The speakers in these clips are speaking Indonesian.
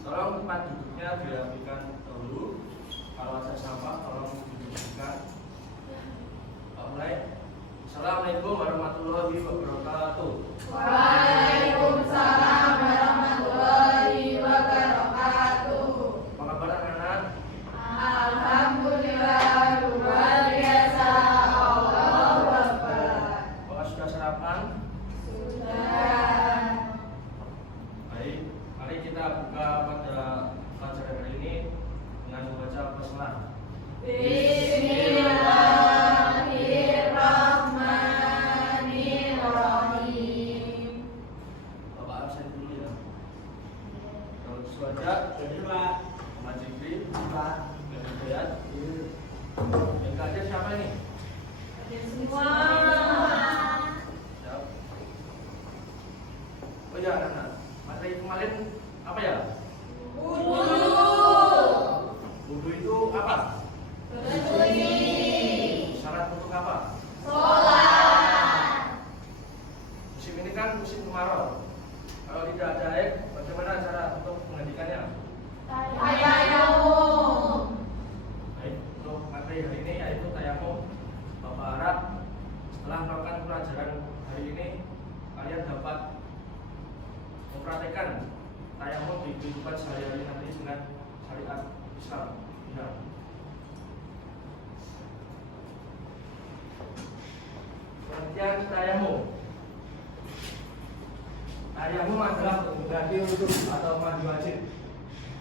Tolong tempat duduknya dirapikan dahulu. Kalau ada sampah tolong dibersihkan. Mulai. Assalamualaikum warahmatullahi wabarakatuh. Waalaikumsalam warahmatullahi wabarakatuh. Apa kabar anak-anak? Alhamdulillah luar biasa. Allahu Akbar. Apakah sudah sarapan? Sudah. Baik, mari kita buka pada pelajaran hari ini dengan membaca basmalah. Bismillahirrahmanirrahim. Bapak absen dulu ya. Kalau Suhaja, Pak. Mas Jikri, Pak. Dan Hidayat. Yang kajian siapa ini? Semua. Siap. Oh ya anak-anak, materi kemarin apa ya? Wudu itu apa? Syarat untuk apa? Musim ini kan musim kemarau. Kalau tidak ada air, bagaimana cara untuk menghentikannya? Baik, untuk materi hari ini yaitu tayamum. Bapak harap setelah melakukan pelajaran hari ini kalian dapat mempraktekkan tayamum di kehidupan sehari-hari nanti dengan syariat Islam. Ya. Pengertian tayamum. Tayamum adalah mengganti wudhu atau mandi wajib.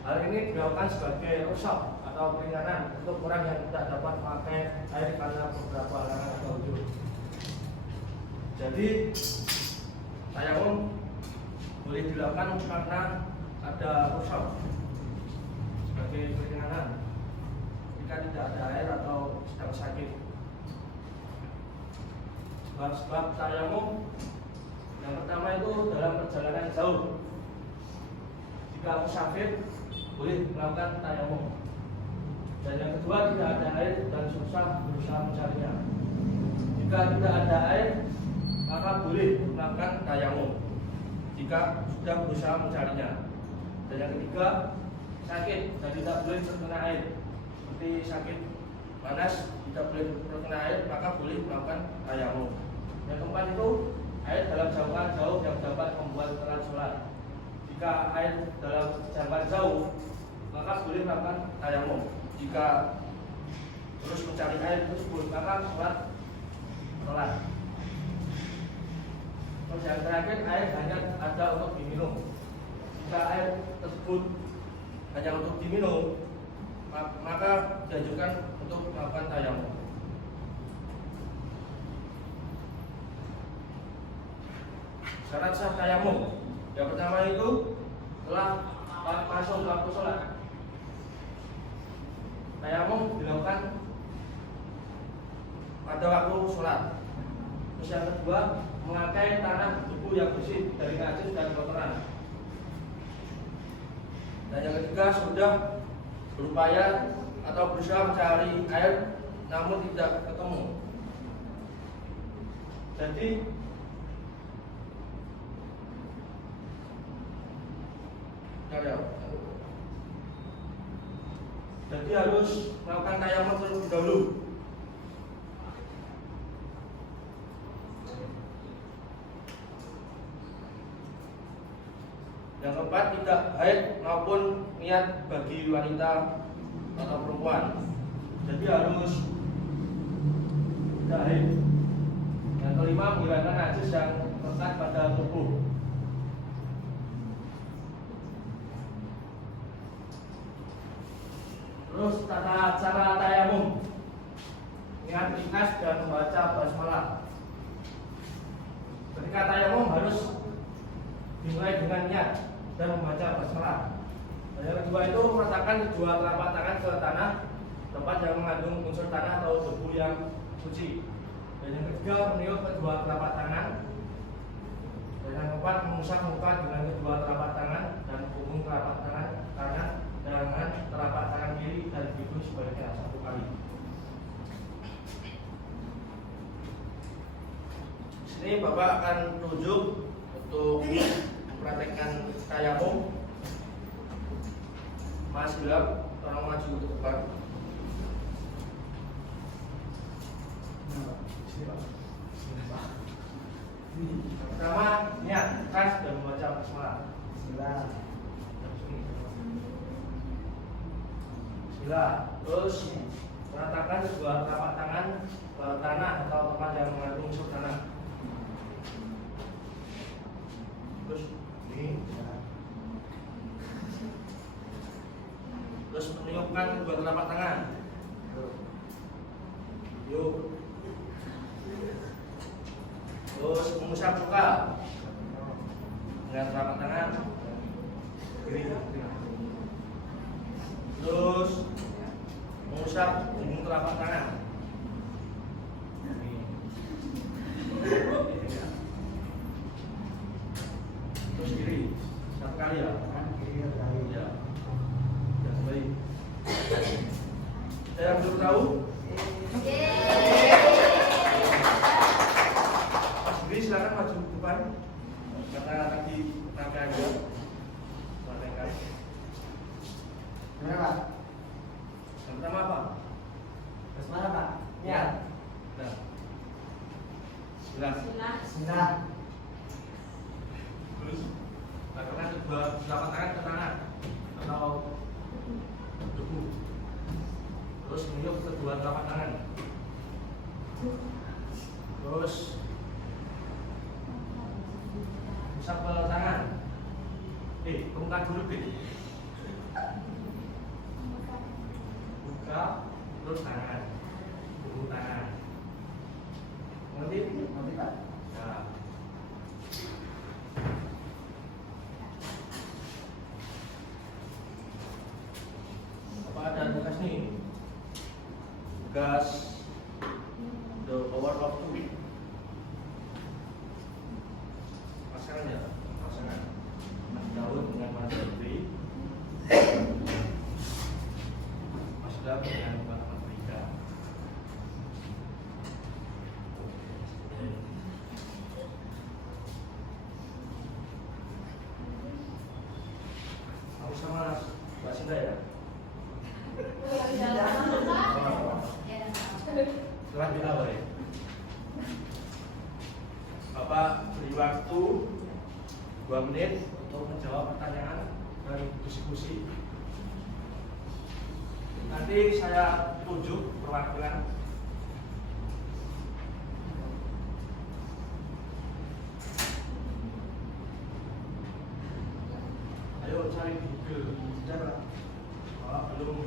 Hal ini dilakukan sebagai rusak atau peringanan untuk orang yang tidak dapat memakai air karena beberapa halangan atau wudhu. Jadi tayamum boleh dilakukan karena ada rusak sebagai peringanan jika tidak ada air atau sedang sakit. Sebab tayamum yang pertama itu dalam perjalanan jauh. Jika musafir boleh melakukan tayamum. Dan yang kedua tidak ada air dan susah berusaha mencarinya. Jika tidak ada air maka boleh melakukan tayamum jika sudah berusaha mencarinya. Dan yang ketiga sakit dan tidak boleh terkena air, seperti sakit panas tidak boleh terkena air maka boleh melakukan tayamum. Yang keempat itu air dalam jangkauan jauh yang dapat membuat telat sholat. Jika air dalam jangkauan jauh maka boleh melakukan tayamum. Jika terus mencari air tersebut maka sholat telat. Terus yang terakhir air hanya ada untuk diminum. Jika air tersebut hanya untuk diminum maka dianjurkan untuk melakukan tayamum. Syarat sah tayamum. Yang pertama itu telah masuk waktu sholat. Tayamum dilakukan pada waktu sholat. Terus yang kedua memakai tanah tubuh yang bersih dari najis dan kotoran. Dan yang ketiga sudah berupaya atau berusaha mencari air namun tidak ketemu. Jadi harus melakukan tayamum terlebih dahulu. Yang keempat tidak haid maupun niat bagi wanita atau perempuan. Jadi harus tidak haid. Yang kelima menghilangkan najis yang melekat pada tubuh. Terus tata cara tayamum, niat ikhlas dan membaca basmalah. Ketika tayamum harus dimulai dengan niat dan membaca basmalah. Dan yang kedua itu meletakkan kedua telapak tangan ke tanah tempat yang mengandung unsur tanah atau debu yang suci. Dan yang ketiga meniup kedua telapak tangan. Dan yang keempat mengusap muka dengan kedua telapak tangan dan punggung telapak tangan kanan dengan telapak tangan kiri dan begitu sebaliknya 1 kali. Sini Bapak akan tunjuk untuk mempraktekkan tayamum. Mas Ilham, tolong maju ke depan. Pertama, niat keras dan membaca basmalah. Bismillah. Terus ratakan sebuah telapak tangan ke tanah atau tempat yang mengandung unsur tanah. Terus ini. Terus meniupkan kedua telapak tangan. Yuk. Terus mengusap muka dengan telapak tangan kiri. Terus mengusap ujung telapak tangan. Terus kiri satu kali ya. Ya. Ya kembali. Saya belum tahu. Jadi silakan maju ke depan. Kata kaki kaki aja. Latihan. Berapa? Yang pertama apa? Basmalah Pak. Ya. Nah. Jelas. Bismillah. Terus lakukan kedua telapak tangan ke tangan atau debu. Terus meniup kedua telapak tangan. Terus usap ke tangan. Kemuka dulu deh. Buka, terus tangan. Buku tangan. Ngerti? Nanti Pak. Nah. Apa ada tugas nih? Tugas the power of two. Pasangan ya, pasangan. Mas Daud dengan Mas Jeffrey. Mas Daud dengan Mbak Afrika. Aku sama Mbak Sinta ya. Setelah kita boleh. Bapak beri waktu 2 menit untuk menjawab pertanyaan dan diskusi. Nanti saya tunjuk perwakilan. Ayo cari Google. Sudah Pak? Oh, belum.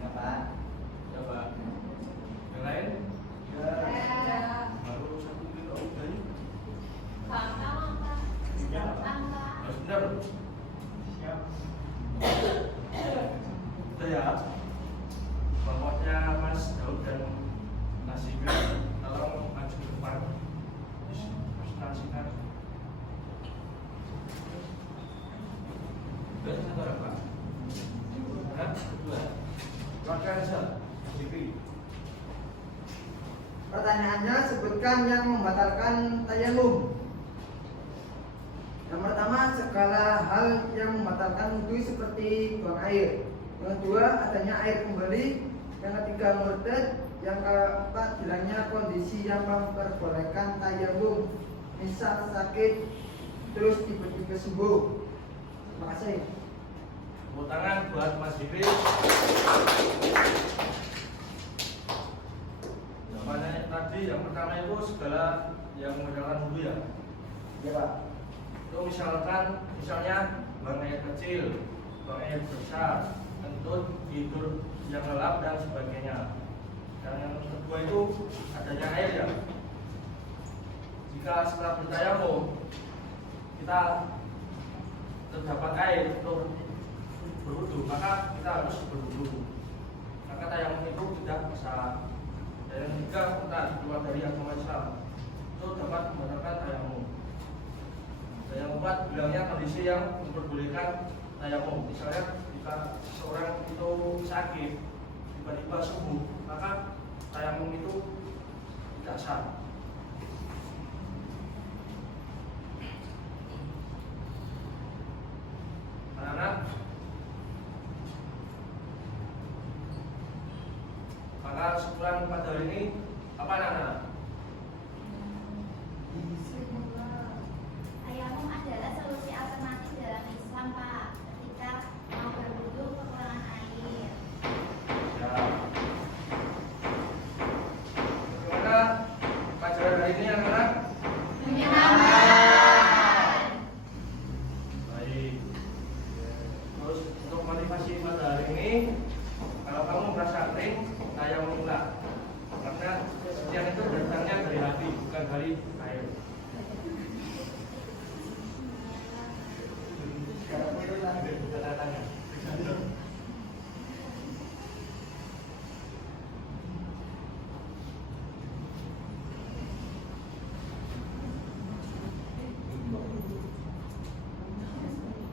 Ya Pak. Ya Pak. Yang lain? Baru satu kilo dari. Ya. Mas benar. Siap. Udah ya. Pokoknya Mas Daud dan Mas Iqbal tolong maju ke depan. Presentasikan. Udah satu orang Pak. Nah, kedua. Silakan Sel. Iqbal. Pertanyaannya, sebutkan yang membatalkan tayamum. Yang pertama, segala hal yang membatalkan wudhu seperti buang air. Yang kedua, adanya air kembali. Yang ketiga, murtad. Yang keempat, bilangnya kondisi yang memperbolehkan tayamum, misal sakit terus tiba-tiba sembuh. Terima kasih. Tepuk tangan buat Mas Iqbal. Jawabannya tadi yang pertama itu segala yang membatalkan wudhu ya. Ya Pak. Itu misalnya buang air kecil, buang air besar, kentut, tidur yang lelap dan sebagainya. Dan yang kedua itu adanya air ya. Jika setelah bertayamum kita terdapat air untuk berwudu, maka kita harus berwudu. Maka tayamum itu tidak sah. Dan yang ketiga, kita keluar dari agama Islam itu dapat membatalkan tayamum. Dan yang keempat, bilangnya kondisi yang memperbolehkan tayamum. Misalnya jika seseorang itu sakit tiba-tiba sembuh, maka tayamum itu tidak sah. Anak-anak, maka kesimpulan pada hari ini apa anak-anak? Tayamum adalah solusi alternatif dalam Islam, Pak. Ketika mau berwudu kekurangan air. Ya. Bagaimana pelajaran hari ini anak-anak? Menyenangkan. Baik. Terus untuk motivasi pada hari ini, kalau kamu merasa kering, tayamumlah. Karena kesetiaan itu datangnya dari hati, bukan dari air. Sekarang itu tanda tangan.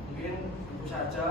Mungkin itu saja